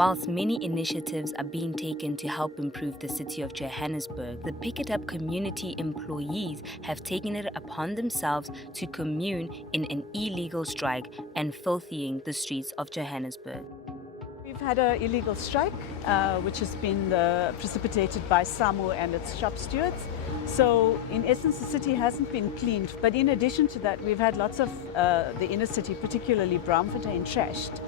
Whilst many initiatives are being taken to help improve the city of Johannesburg, the Pick It Up community employees have taken it upon themselves to commune in an illegal strike and filthying the streets of Johannesburg. We've had an illegal strike, which has been precipitated by SAMU and its shop stewards. So in essence, the city hasn't been cleaned. But in addition to that, we've had lots of the inner city, particularly Braamfontein, trashed.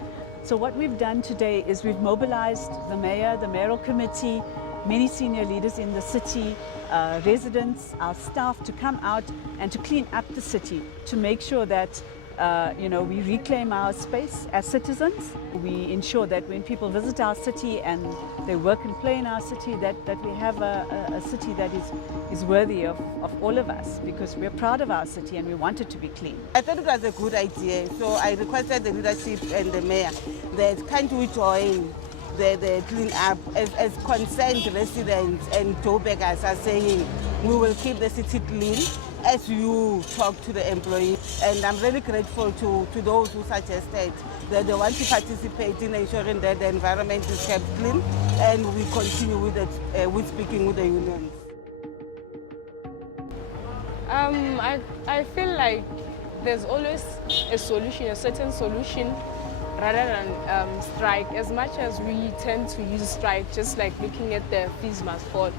So what we've done today is we've mobilized the mayor, the mayoral committee, many senior leaders in the city, residents, our staff to come out and to clean up the city, to make sure that we reclaim our space as citizens. We ensure that when people visit our city and they work and play in our city, that we have a city that is worthy of all of us, because we're proud of our city and we want it to be clean. I thought it was a good idea, so I requested the leadership and the mayor that can't we join the clean up as concerned residents and door beggars are saying we will keep the city clean as you talk to the employees. And I'm really grateful to those who suggested that they want to participate in ensuring that the environment is kept clean, and we continue with it, with speaking with the unions. I feel like there's always a solution, a certain solution, rather than strike. As much as we tend to use strike, just like looking at the fees must fall.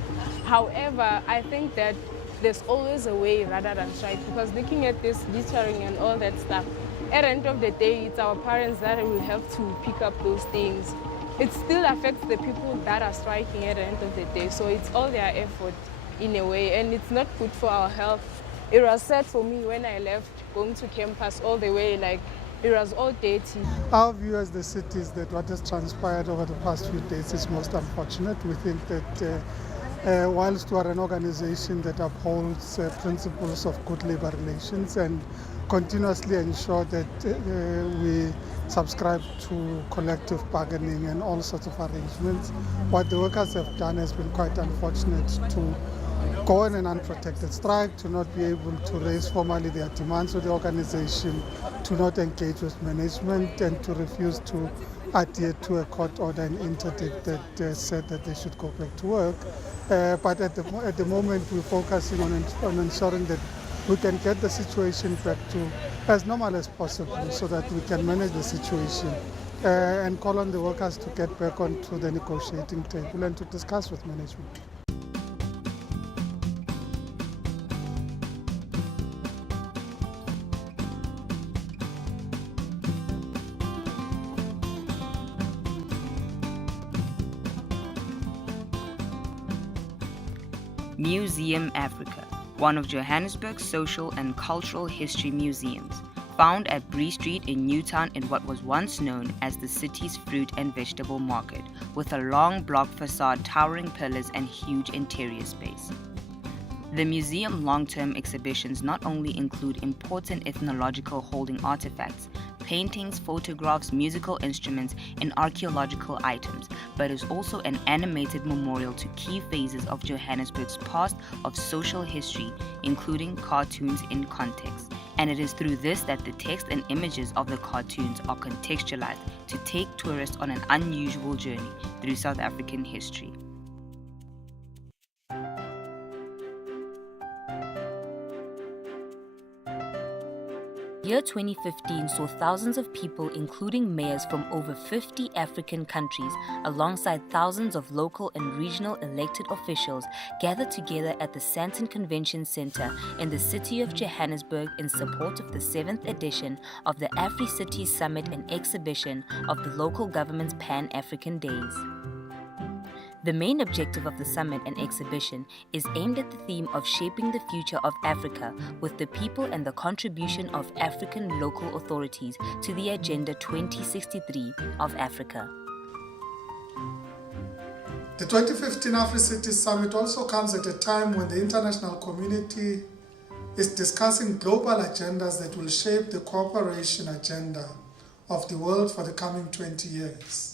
However, I think that there's always a way rather than strike, because looking at this littering and all that stuff, at the end of the day, it's our parents that will have to pick up those things. It still affects the people that are striking at the end of the day, so it's all their effort in a way, and it's not good for our health. It was sad for me when I left going to campus all the way, like it was all dirty. Our view as the city is that what has transpired over the past few days is most unfortunate. We think that whilst we are an organization that upholds principles of good labor relations and continuously ensure that we subscribe to collective bargaining and all sorts of arrangements, what the workers have done has been quite unfortunate, to go on an unprotected strike, to not be able to raise formally their demands with the organization, to not engage with management, and to refuse to adhere to a court order and interdict that said that they should go back to work. But at the moment, we're focusing on ensuring that we can get the situation back to as normal as possible, so that we can manage the situation and call on the workers to get back onto the negotiating table and to discuss with management. Museum Africa, one of Johannesburg's social and cultural history museums, found at Bree Street in Newtown in what was once known as the city's fruit and vegetable market, with a long block facade, towering pillars and huge interior space. The museum long-term exhibitions not only include important ethnological holding artifacts, paintings, photographs, musical instruments, and archaeological items, but is also an animated memorial to key phases of Johannesburg's past of social history, including cartoons in context. And it is through this that the text and images of the cartoons are contextualized to take tourists on an unusual journey through South African history. Year 2015 saw thousands of people, including mayors from over 50 African countries, alongside thousands of local and regional elected officials, gather together at the Sandton Convention Center in the city of Johannesburg in support of the 7th edition of the Africities Summit and Exhibition of the local government's Pan-African Days. The main objective of the summit and exhibition is aimed at the theme of shaping the future of Africa with the people and the contribution of African local authorities to the Agenda 2063 of Africa. The 2015 Africities Summit also comes at a time when the international community is discussing global agendas that will shape the cooperation agenda of the world for the coming 20 years.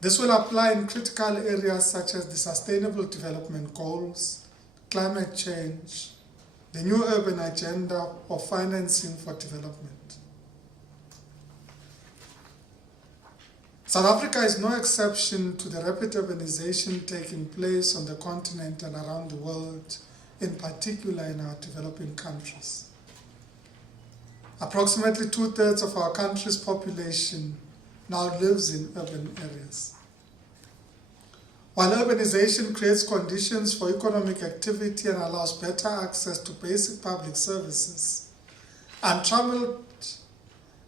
This will apply in critical areas such as the Sustainable Development Goals, climate change, the new urban agenda, or financing for development. South Africa is no exception to the rapid urbanization taking place on the continent and around the world, in particular in our developing countries. Approximately 2/3 of our country's population now lives in urban areas. While urbanization creates conditions for economic activity and allows better access to basic public services, untrammeled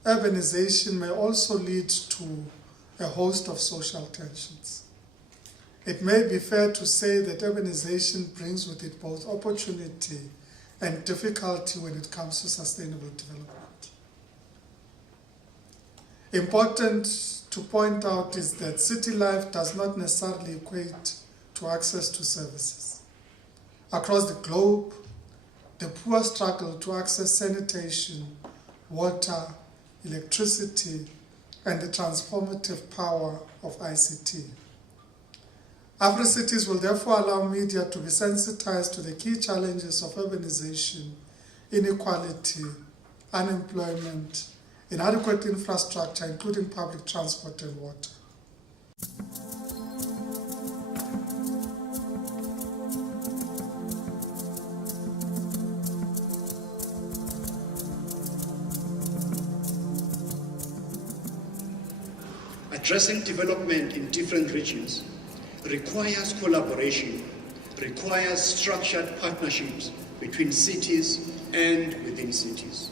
urbanization may also lead to a host of social tensions. It may be fair to say that urbanization brings with it both opportunity and difficulty when it comes to sustainable development. Important to point out is that city life does not necessarily equate to access to services. Across the globe, the poor struggle to access sanitation, water, electricity, and the transformative power of ICT. Africities will therefore allow media to be sensitized to the key challenges of urbanization, inequality, unemployment, inadequate infrastructure, including public transport and water. Addressing development in different regions requires collaboration, requires structured partnerships between cities and within cities.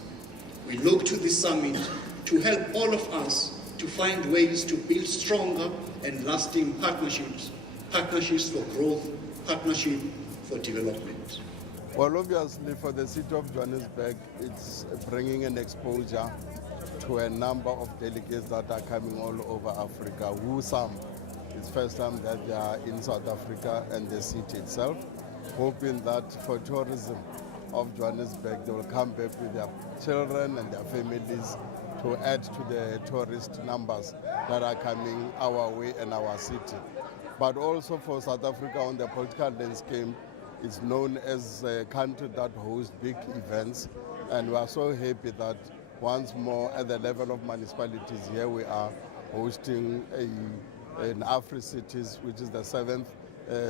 We look to this summit to help all of us to find ways to build stronger and lasting partnerships, partnerships for growth, partnership for development. Well, obviously for the city of Johannesburg, it's bringing an exposure to a number of delegates that are coming all over Africa, it's first time that they are in South Africa and the city itself, hoping that for tourism of Johannesburg, they will come back with their children and their families to add to the tourist numbers that are coming our way and our city. But also for South Africa on the political landscape, it's known as a country that hosts big events, and we are so happy that once more at the level of municipalities, here we are hosting an Africities, which is the 7th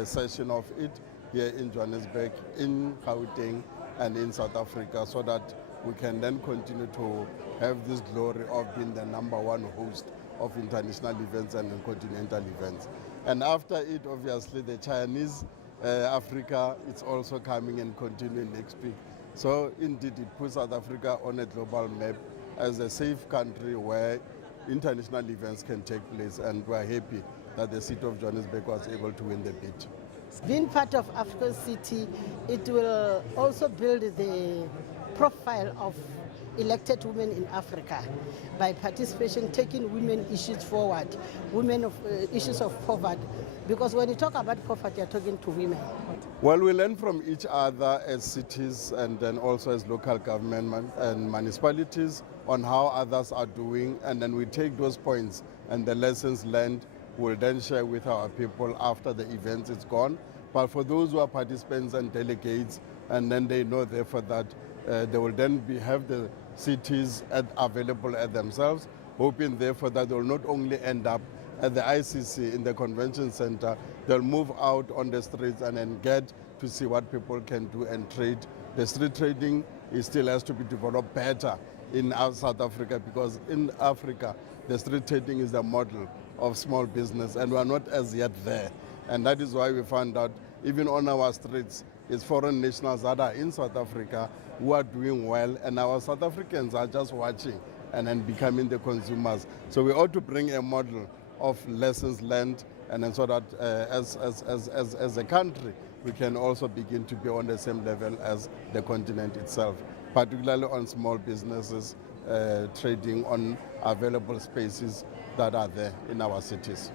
session of it here in Johannesburg, in Gauteng, and in South Africa, so that we can then continue to have this glory of being the #1 host of international events and continental events. And after it, obviously, the Chinese Africa is also coming and continuing next week. So indeed, it puts South Africa on a global map as a safe country where international events can take place, and we're happy that the city of Johannesburg was able to win the bid. Being part of Africa City, it will also build the profile of elected women in Africa by participation, taking women issues forward, issues of poverty. Because when you talk about poverty, you're talking to women. Well, we learn from each other as cities and then also as local government and municipalities on how others are doing, and then we take those points and the lessons learned we'll then share with our people after the event is gone. But for those who are participants and delegates, and then they know therefore that they will then have the cities available at themselves, hoping therefore that they will not only end up at the ICC in the convention center, they'll move out on the streets and then get to see what people can do and trade. The street trading still has to be developed better in South Africa, because in Africa, the street trading is the model of small business, and we are not as yet there. And that is why we found out even on our streets, it's foreign nationals that are in South Africa who are doing well, and our South Africans are just watching and then becoming the consumers. So we ought to bring a model of lessons learned, and then so that as a country, we can also begin to be on the same level as the continent itself, particularly on small businesses, trading on available spaces that are there in our cities.